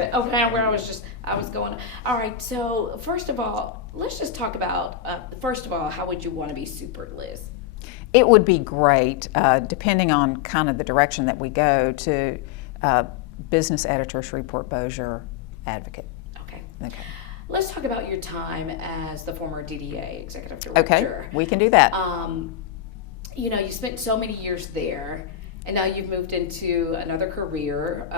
good. Okay, where I was going. All right, so first of all, let's just talk about, first of all, how would you want to be supered, Liz? It would be great, depending on kind of the direction that we go, to business editor, Shreveport Bossier advocate. Okay. Okay. Let's talk about your time as the former DDA executive director. Okay, we can do that. You know, you spent so many years there, and now you've moved into another career,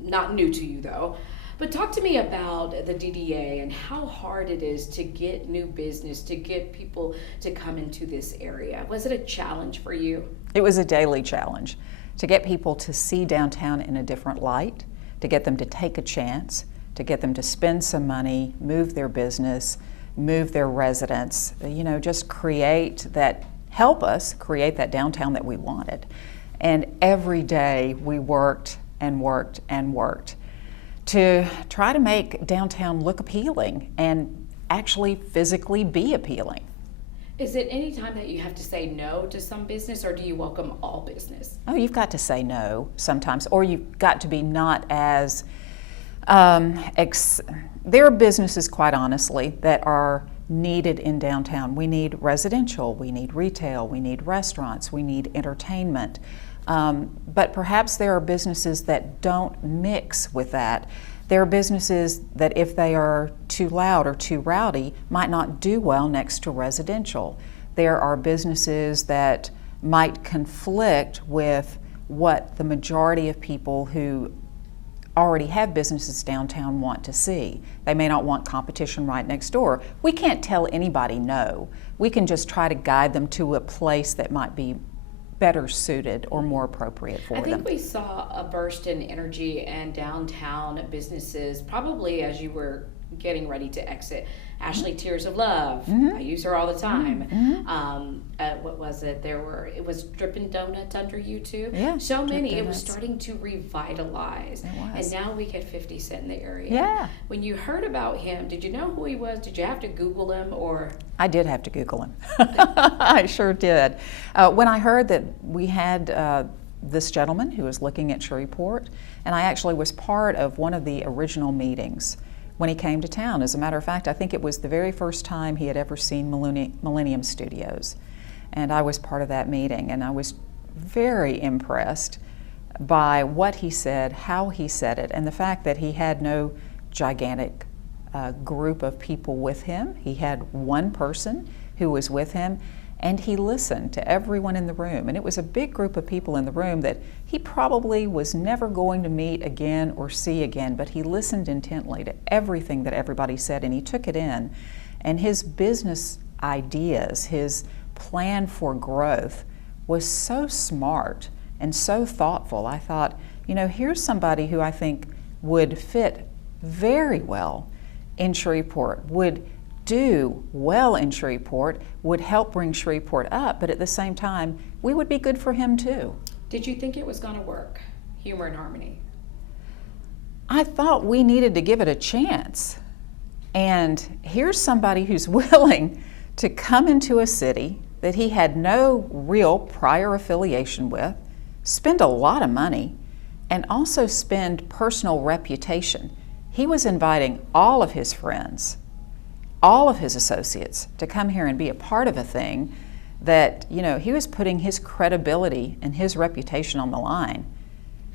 not new to you though. But talk to me about the DDA and how hard it is to get new business, to get people to come into this area. Was it a challenge for you? It was a daily challenge to get people to see downtown in a different light, to get them to take a chance, to get them to spend some money, move their business, move their residents, just help us create that downtown that we wanted. And every day we worked and worked and worked to try to make downtown look appealing and actually physically be appealing. Is it any time that you have to say no to some business, or do you welcome all business? Oh, you've got to say no sometimes, or you've got to be not as, there are businesses, quite honestly, that are needed in downtown. We need residential, we need retail, we need restaurants, we need entertainment. But perhaps there are businesses that don't mix with that. There are businesses that, if they are too loud or too rowdy, might not do well next to residential. There are businesses that might conflict with what the majority of people who already have businesses downtown want to see. They may not want competition right next door. We can't tell anybody no. We can just try to guide them to a place that might be better suited or more appropriate for them. I think we saw a burst in energy and downtown businesses probably as you were getting ready to exit. Ashley Tears of Love, I use her all the time. What was it? It was Drippin' Donuts under you too. Yeah, so many. Donuts. It was starting to revitalize. It was. And now we get 50 Cent in the area. Yeah. When you heard about him, did you know who he was? Did you have to Google him or? I did have to Google him. I sure did. When I heard that we had this gentleman who was looking at Shreveport, and I actually was part of one of the original meetings when he came to town. As a matter of fact, I think it was the very first time he had ever seen Millennium Studios. And I was part of that meeting, and I was very impressed by what he said, how he said it, and the fact that he had no gigantic group of people with him. He had one person who was with him, and he listened to everyone in the room. And it was a big group of people in the room that he probably was never going to meet again or see again, but he listened intently to everything that everybody said, and he took it in. And his business ideas, his plan for growth was so smart and so thoughtful. I thought, here's somebody who I think would fit very well in Shreveport, would do well in Shreveport, would help bring Shreveport up, but at the same time, we would be good for him too. Did you think it was going to work? Humor and Harmony. I thought we needed to give it a chance. And here's somebody who's willing to come into a city that he had no real prior affiliation with, spend a lot of money, and also spend personal reputation. He was inviting all of his friends, all of his associates to come here and be a part of a thing that, he was putting his credibility and his reputation on the line.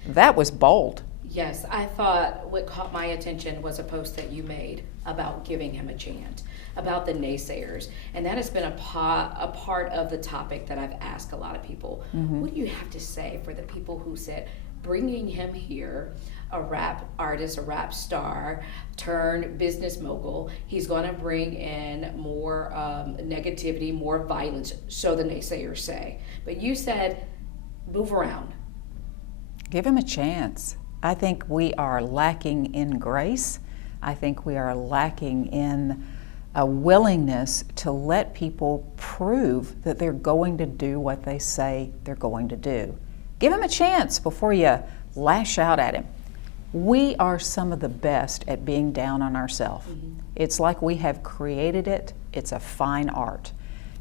That was bold. Yes, I thought what caught my attention was a post that you made about giving him a chance, about the naysayers. And that has been a part of the topic that I've asked a lot of people. What do you have to say for the people who said, bringing him here, a rap artist, a rap star, turned business mogul, he's going to bring in more negativity, more violence, so the naysayers say. But you said, move around. Give him a chance. I think we are lacking in grace. I think we are lacking in a willingness to let people prove that they're going to do what they say they're going to do. Give him a chance before you lash out at him. We are some of the best at being down on ourselves. It's like we have created it. It's a fine art.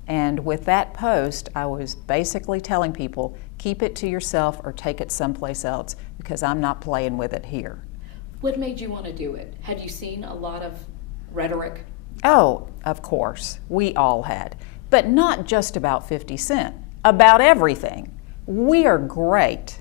And with that post, I was basically telling people, keep it to yourself or take it someplace else, because I'm not playing with it here. What made you want to do it? Had you seen a lot of rhetoric? Oh, of course, we all had. But not just about 50 Cent, about everything. We are great.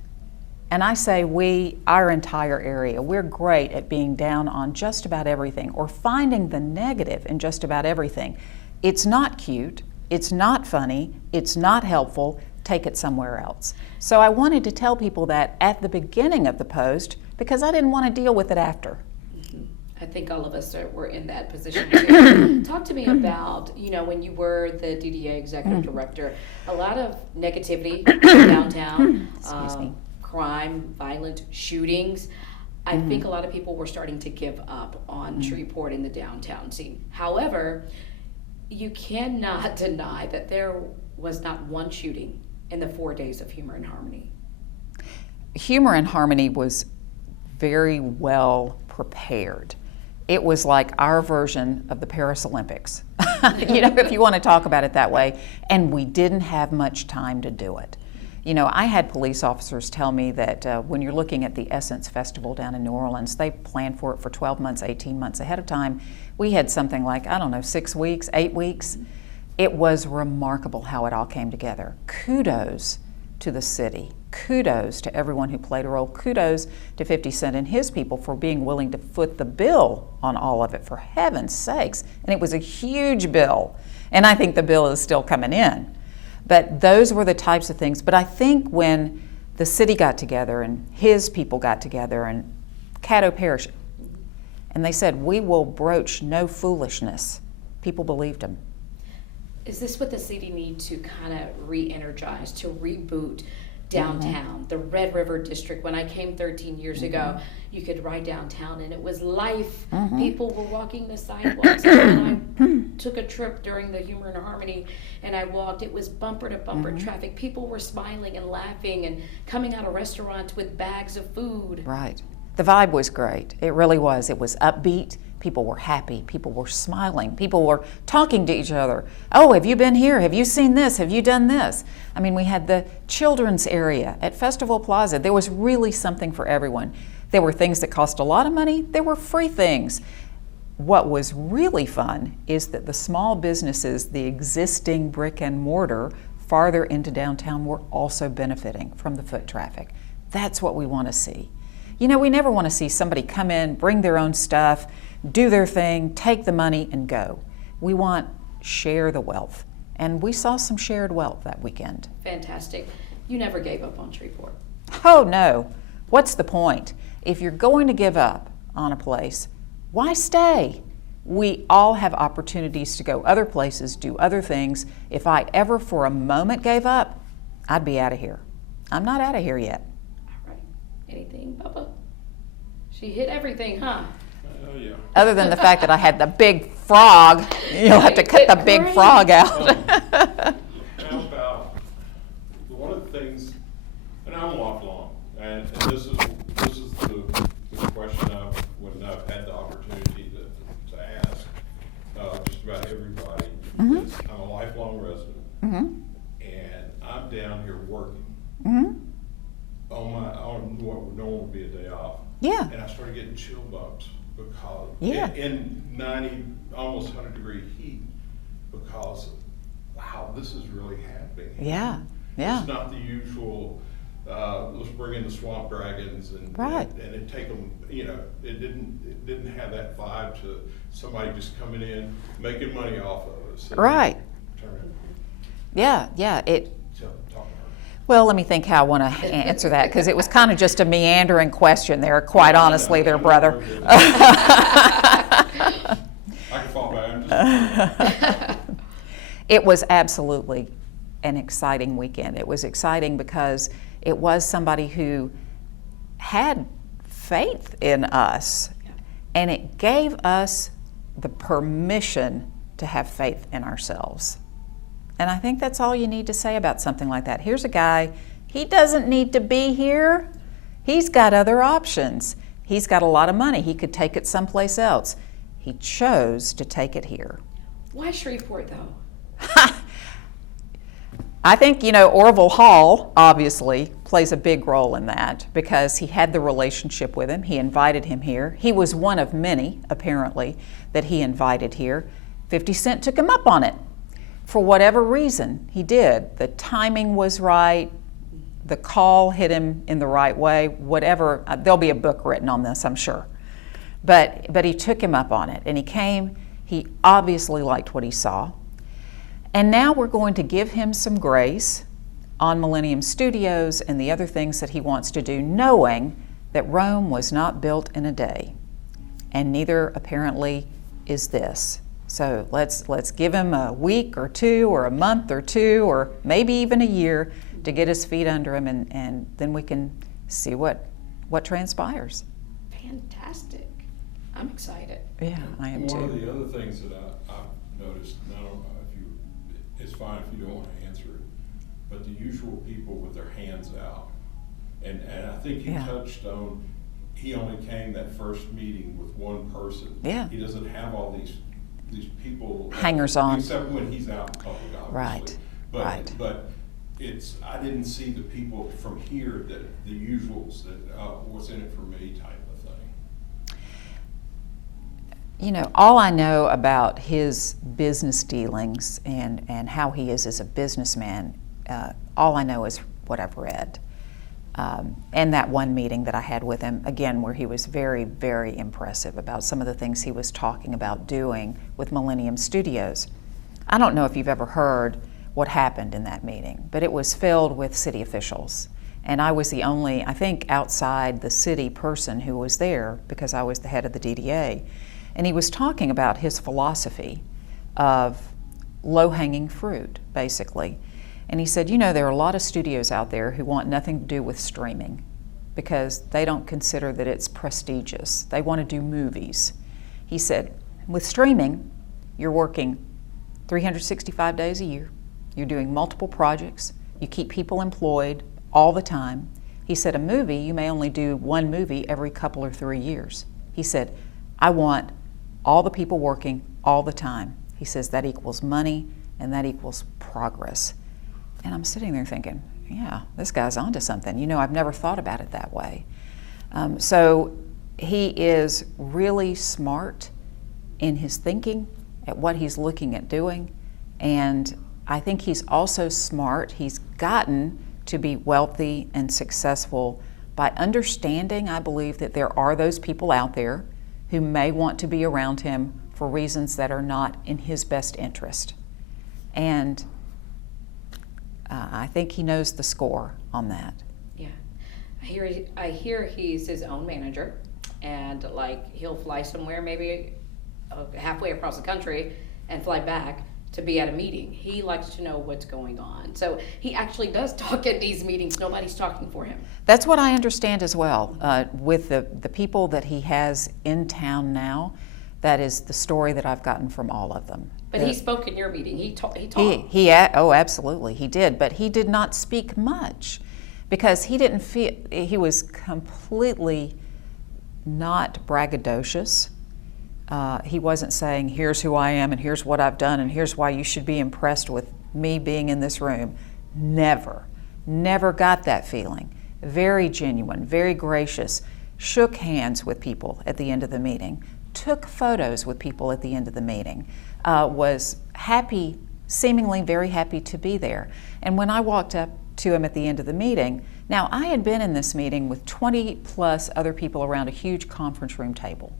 And I say we, our entire area, we're great at being down on just about everything or finding the negative in just about everything. It's not cute, it's not funny, it's not helpful, take it somewhere else. So I wanted to tell people that at the beginning of the post because I didn't want to deal with it after. I think all of us were in that position too. Talk to me about, when you were the DDA executive director, a lot of negativity downtown, crime, violent shootings. I think a lot of people were starting to give up on Shreveport in the downtown scene. However, you cannot deny that there was not one shooting in the 4 days of Humor and Harmony. Humor and Harmony was very well prepared. It was like our version of the Paris Olympics, if you want to talk about it that way, and we didn't have much time to do it. I had police officers tell me that when you're looking at the Essence Festival down in New Orleans, they plan for it for 12 months, 18 months ahead of time. We had something like, 6 weeks, 8 weeks. It was remarkable how it all came together. Kudos to the city. Kudos to everyone who played a role. Kudos to 50 Cent and his people for being willing to foot the bill on all of it, for heaven's sakes. And it was a huge bill. And I think the bill is still coming in. But those were the types of things. But I think when the city got together and his people got together and Caddo Parish, and they said, we will broach no foolishness, people believed him. Is this what the city needs to kind of re-energize, to reboot downtown? The Red River District, when I came 13 years ago, you could ride downtown and it was life. People were walking the sidewalks. And I took a trip during the Humor and Harmony and I walked. It was bumper to bumper traffic. People were smiling and laughing and coming out of restaurants with bags of food. Right. The vibe was great. It really was. It was upbeat. People were happy. People were smiling. People were talking to each other. Oh, have you been here? Have you seen this? Have you done this? I mean, we had the children's area at Festival Plaza. There was really something for everyone. There were things that cost a lot of money. There were free things. What was really fun is that the small businesses, the existing brick and mortar farther into downtown, were also benefiting from the foot traffic. That's what we want to see. We never want to see somebody come in, bring their own stuff, do their thing, take the money, and go. We want share the wealth. And we saw some shared wealth that weekend. Fantastic. You never gave up on Shreveport. Oh, no. What's the point? If you're going to give up on a place, why stay? We all have opportunities to go other places, do other things. If I ever for a moment gave up, I'd be out of here. I'm not out of here yet. All right. Anything, Bubba? She hit everything, huh? Yeah. Other than the fact that I had the big frog, you'll have to cut the big frog out. How about one of the things, and I'm lifelong, and this is the question when I've had the opportunity to ask just about everybody. Is I'm a lifelong resident, and I'm down here working on what would normally be a day off. Yeah. And I started getting chill bumps because Yeah. in 90, almost 100-degree heat, because wow, this is really happening. Yeah, yeah. It's not the usual. Let's bring in the swamp dragons Right. and it take them. It didn't have that vibe to somebody just coming in making money off of us. Right. Turn Yeah. it. Talk to her. Well, let me think how I want to answer that, because it was kind of just a meandering question there, quite honestly, there, brother. I can fall back. It was absolutely an exciting weekend. It was exciting because it was somebody who had faith in us, and it gave us the permission to have faith in ourselves. And I think that's all you need to say about something like that. Here's a guy, he doesn't need to be here. He's got other options. He's got a lot of money. He could take it someplace else. He chose to take it here. Why Shreveport, though? I think, Orville Hall obviously plays a big role in that because he had the relationship with him. He invited him here. He was one of many, apparently, that he invited here. 50 Cent took him up on it. For whatever reason, he did. The timing was right. The call hit him in the right way. Whatever, there'll be a book written on this, I'm sure. But he took him up on it, and he came. He obviously liked what he saw. And now we're going to give him some grace on Millennium Studios and the other things that he wants to do, knowing that Rome was not built in a day, and neither apparently is this. So let's give him a week or two, or a month or two, or maybe even a year to get his feet under him, and then we can see what transpires. Fantastic. I'm excited. Yeah, I am too. One of the other things that I've noticed, and I don't know if you, it's fine if you don't want to answer it, but the usual people with their hands out. And I think you touched on, he only came that first meeting with one person. Yeah. He doesn't have all these people. Hangers on. Except when he's out in public, obviously. Right. But I didn't see the people from here, that the usuals, that what's in it for me type of thing. All I know about his business dealings and how he is as a businessman, all I know is what I've read. And that one meeting that I had with him, again, where he was very, very impressive about some of the things he was talking about doing with Millennium Studios. I don't know if you've ever heard what happened in that meeting, but it was filled with city officials. And I was the only, I think, outside the city person who was there because I was the head of the DDA. And he was talking about his philosophy of low-hanging fruit, basically. And he said, there are a lot of studios out there who want nothing to do with streaming because they don't consider that it's prestigious. They want to do movies. He said, with streaming, you're working 365 days a year. You're doing multiple projects. You keep people employed all the time. He said, a movie, you may only do one movie every couple or 3 years. He said, I want all the people working all the time. He says that equals money and that equals progress. And I'm sitting there thinking, yeah, this guy's onto something. I've never thought about it that way. So he is really smart in his thinking at what he's looking at doing. And I think he's also smart. He's gotten to be wealthy and successful by understanding, I believe, that there are those people out there who may want to be around him for reasons that are not in his best interest. And I think he knows the score on that. Yeah. I hear he's his own manager, and he'll fly somewhere maybe halfway across the country and fly back to be at a meeting. He likes to know what's going on. So he actually does talk at these meetings. Nobody's talking for him. That's what I understand as well. With the people that he has in town now, that is the story that I've gotten from all of them. But he spoke in your meeting. He talked. Oh, absolutely, he did. But he did not speak much because he didn't feel, he was completely not braggadocious. He wasn't saying, here's who I am and here's what I've done and here's why you should be impressed with me being in this room. Never got that feeling. Very genuine, very gracious, shook hands with people at the end of the meeting, took photos with people at the end of the meeting, was happy, seemingly very happy to be there. And when I walked up to him at the end of the meeting, now I had been in this meeting with 20 plus other people around a huge conference room table.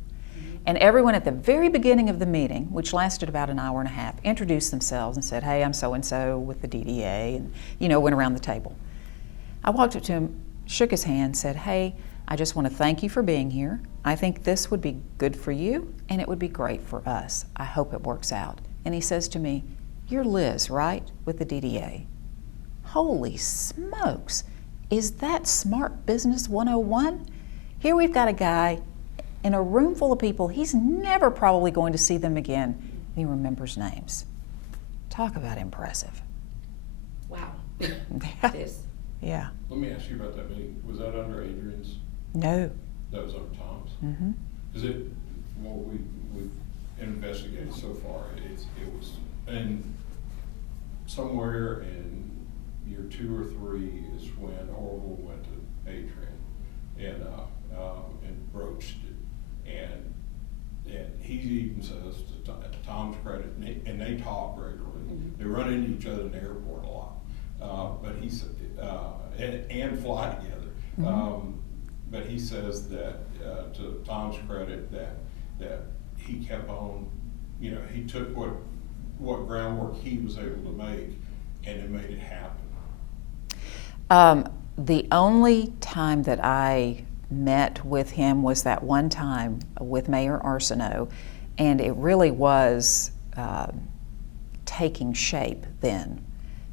And everyone at the very beginning of the meeting, which lasted about an hour and a half, introduced themselves and said, hey, I'm so-and-so with the DDA, and went around the table. I walked up to him, shook his hand, said, hey, I just want to thank you for being here. I think this would be good for you, and it would be great for us. I hope it works out. And he says to me, you're Liz, right, with the DDA? Holy smokes, is that Smart Business 101? Here we've got a guy in a room full of people, he's never probably going to see them again. He remembers names. Talk about impressive. Wow. Yeah. It is. Yeah. Let me ask you about that meeting. Was that under Adrian's? No. That was under Tom's? Mm-hmm. Because what we've investigated so far, it was in somewhere in year 2 or 3 is when Orville went to Adrian and broached it. And he even says, to Tom's credit, and they talk regularly. Mm-hmm. They run into each other in the airport a lot. But he said, and fly together. Mm-hmm. But he says that, to Tom's credit, that he kept on, you know, he took what groundwork he was able to make, and it made it happen. The only time that I met with him was that one time with Mayor Arsenault, and it really was taking shape then,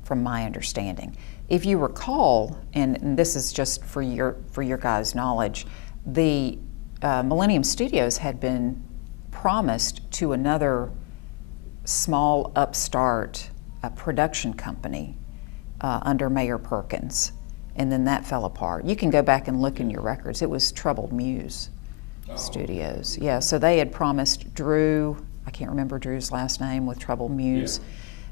from my understanding. If you recall, and this is just for your guys' knowledge, the Millennium Studios had been promised to another small upstart production company under Mayor Perkins, and then that fell apart. You can go back and look in your records. It was Troubled Muse Studios. Yeah, so they had promised Drew, I can't remember Drew's last name, with Troubled Muse.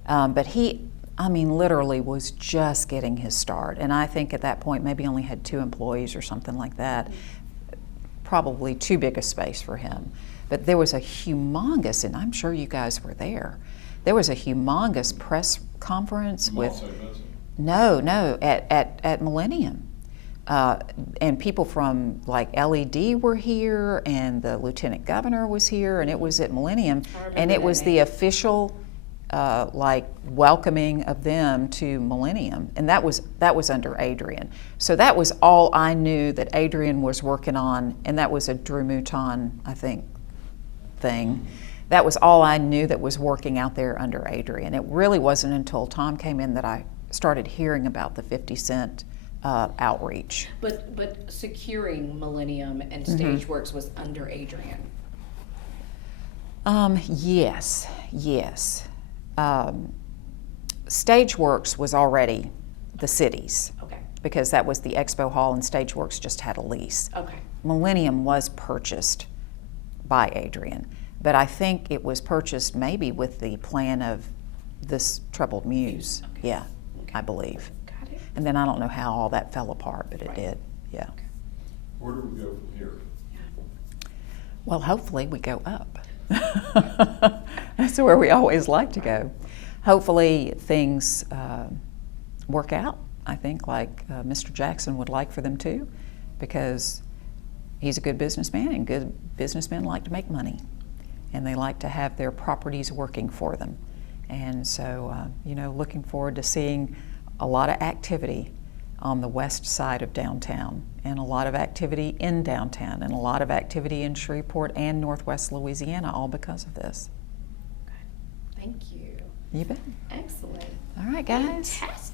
Yeah. But he, I mean, literally was just getting his start. And I think at that point maybe only had 2 employees or something like that. Probably too big a space for him. But there was a humongous, and I'm sure you guys were there, there was a humongous press conference with, no, at Millennium. And people from like LED were here, and the Lieutenant Governor was here, and it was at Millennium, and it was the official like welcoming of them to Millennium, and that was under Adrian. So that was all I knew that Adrian was working on, and that was a Drew Mouton, I think, thing. That was all I knew that was working out there under Adrian. It really wasn't until Tom came in that I started hearing about the 50 Cent outreach. But securing Millennium and Mm-hmm. Stageworks was under Adrian. Yes. Stageworks was already the city's, Okay. because that was the expo hall, and Stageworks just had a lease. Okay. Millennium was purchased by Adrian, but I think it was purchased maybe with the plan of this Troubled Muse. Okay. Yeah, Okay. I believe. Got it. And then I don't know how all that fell apart, but it Right. did. Yeah. Where do we go from here? Well, hopefully we go up. That's where we always like to go. Hopefully things work out, I think, like Mr. Jackson would like for them to, because he's a good businessman, and good businessmen like to make money, and they like to have their properties working for them. And so, looking forward to seeing a lot of activity on the west side of downtown, and a lot of activity in downtown, and a lot of activity in Shreveport and Northwest Louisiana, all because of this. Good. Thank you. You bet. Excellent. All right, guys. Fantastic.